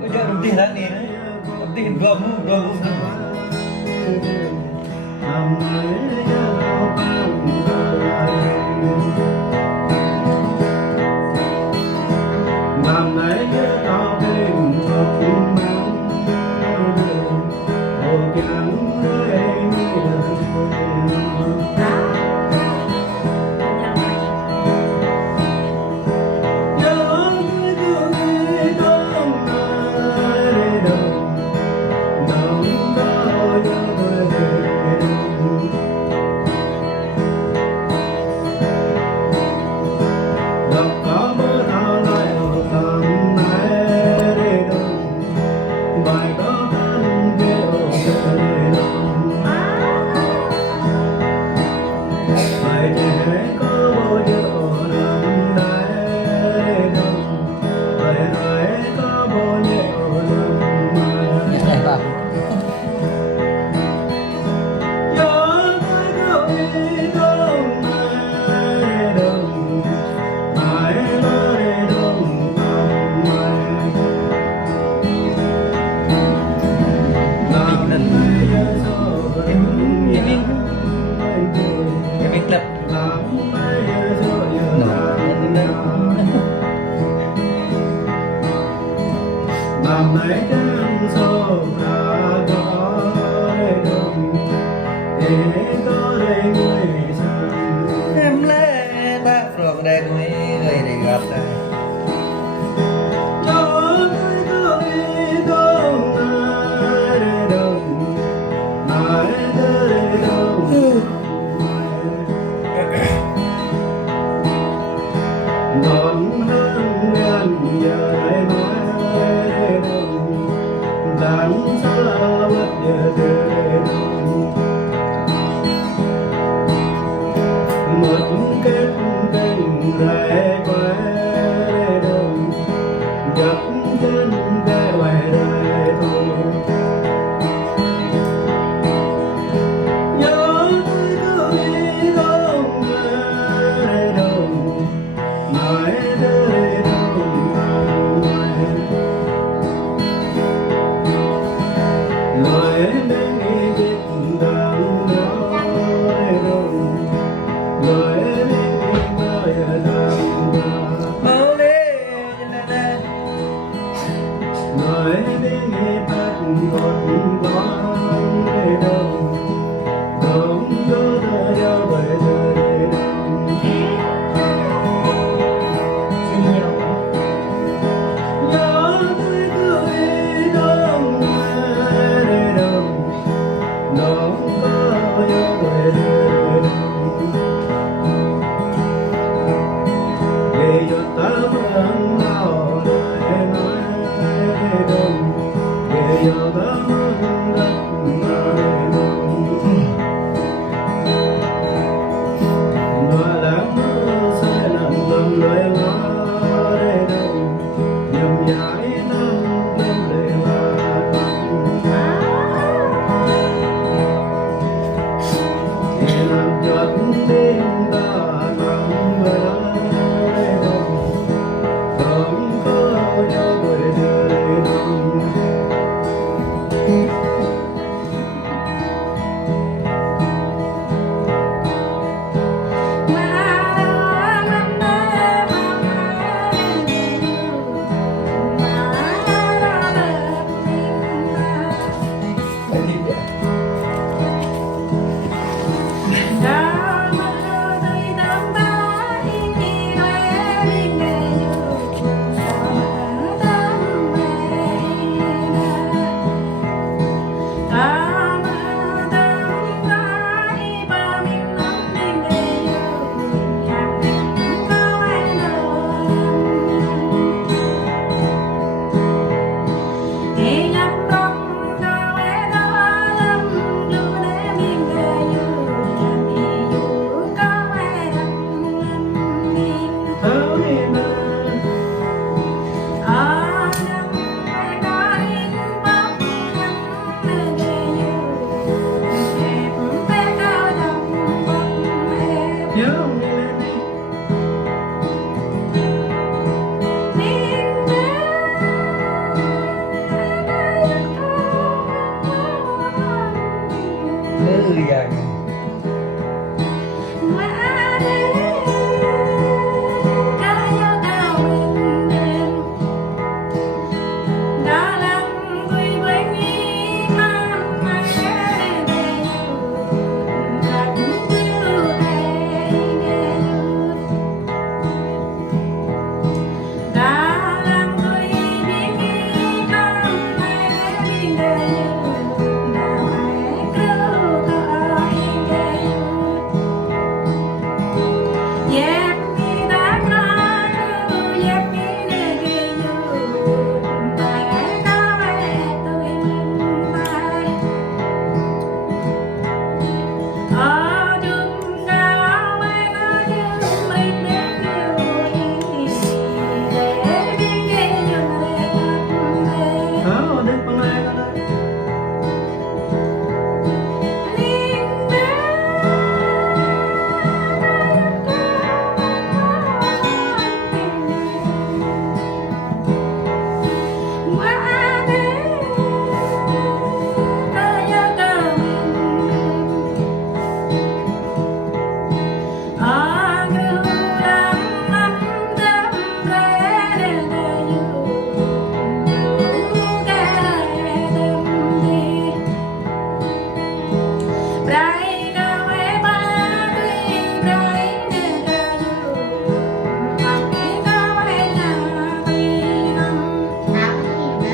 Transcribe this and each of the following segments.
bây giờ đồng tiền đã đi đấy đồng tiền gom làm nấy tao thêm thật mang ôi chẳng đây làm nấy đang sâu ra có đây đồng để có đây người sang em lẽ ta phượng đây người để gặp đây đón hơn ngàn giờ đây nói đáng xa bất giờ đời một kết tình rải quay đồng dập chân về ngoài đời thôi nhớ tôi không ai đâu nói đời đâu nói đến ý biết đang nói đâu nói đến ý nói đang mau đi nè nói đến ý bắt còn có đâu không có đời đâu bởi đời đâu nhớ tôi cười đông ai đâu không có nhớ đời đâu để cho ta vẫn nào để nói đâu để cho ta vẫn đất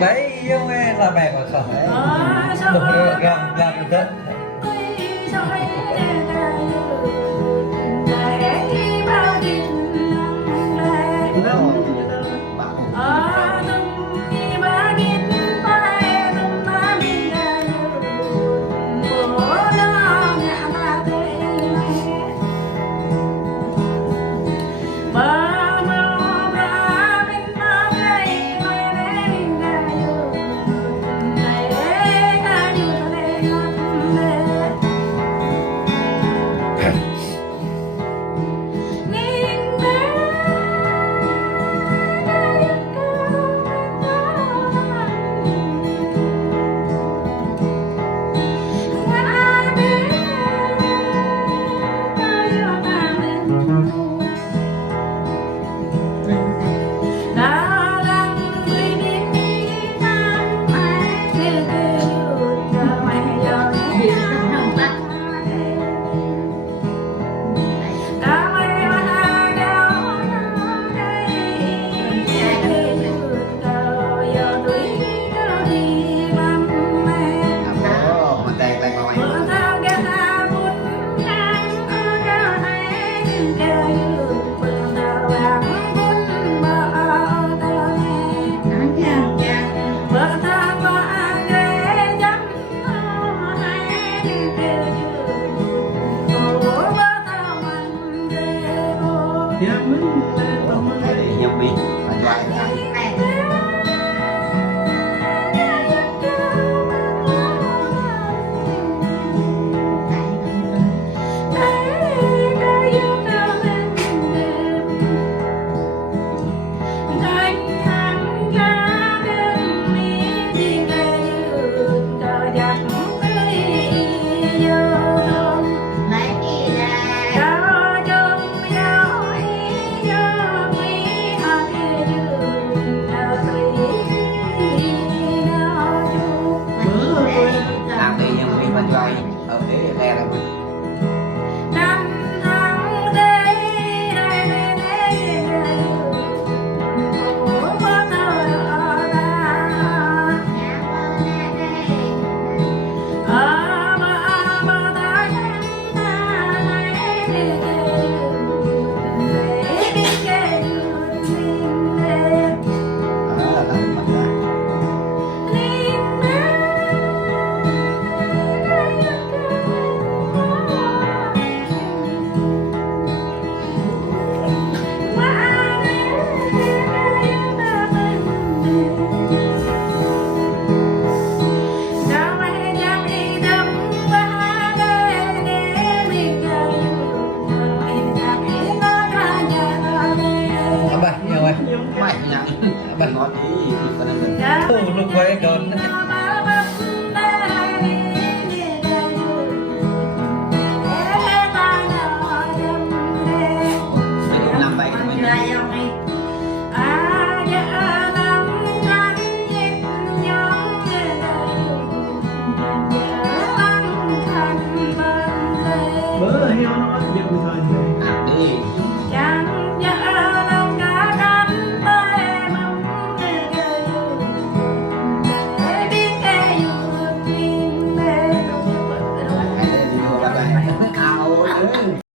Đấy yêu em là mẹ của sổ đấy. Đúng rồi, làm được đấy. Nhâm mi và dài ở thế lè là bạn nói đi lúc quay con làm bài của mình bữa heo nó việc thời